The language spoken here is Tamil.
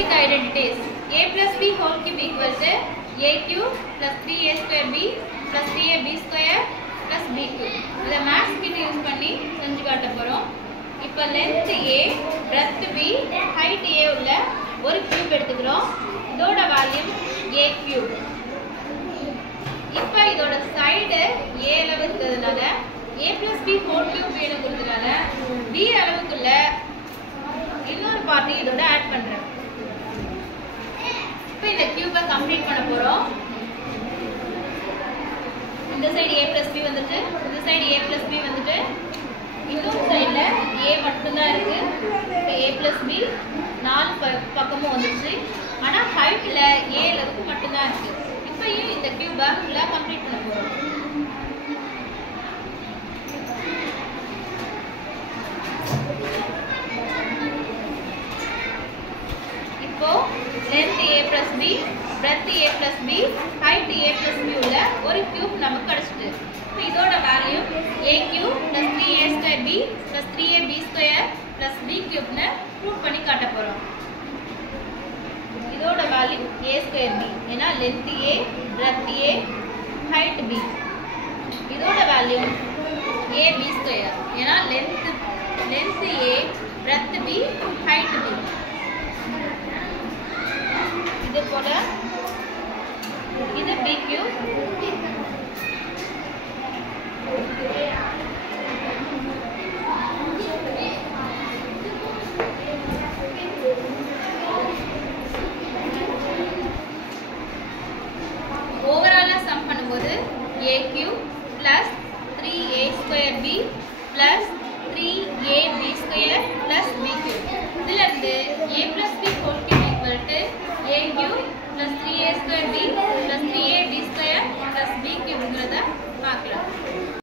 basic identities. A plus b whole cube equals to a cube plus 3a square b plus 3ab square plus b cube. இத மேத்ஸ் கிட்ட யூஸ் பண்ணி செஞ்சு காட்ட போறோம். இப்போ length a, breadth b, height a உள்ள ஒரு கியூப் எடுத்துக்கிறோம். இதோட வால்யூம் a cube. இப்போ இதோட சைடு a அளவு இருக்கிறதுனால a plus b whole cube வேணும்ங்கிறதுனால b அளவுக்குள்ள இன்னொரு பார்ட்டி இதோட ஆட் பண்றேன். இப்போ இந்த கியூபை கம்ப்ளீட் பண்ண போறோம். இந்த சைடு a plus b வந்துட்டு, இந்த சைடு a plus b வந்துட்டு, இன்னொரு சைடுல a மட்டும் தான் இருக்கு. a plus b நாலு பக்கமும் வந்துச்சு. ஆனா ஹைட்ல a அளவுக்கு மட்டும் தான் இருக்கு. இப்போயும் இந்த கியூபை ஃபுல்லா கம்ப்ளீட் பண்ண போறோம். இப்போ length a plus b, breadth a plus b, height a plus b உள்ள ஒரு கியூப் நமக்கு கிடைச்சிட்டு. இப்போ இதோட value a cube plus 3a square b plus 3ab square plus b cube னு ப்ரூவ் பண்ணி காட்ட போறோம். இதோட வேல்யூ a square b ஏனா length a, breadth a, height b. இதோட வேல்யூ ab square ஏனா length a, breadth b, height b.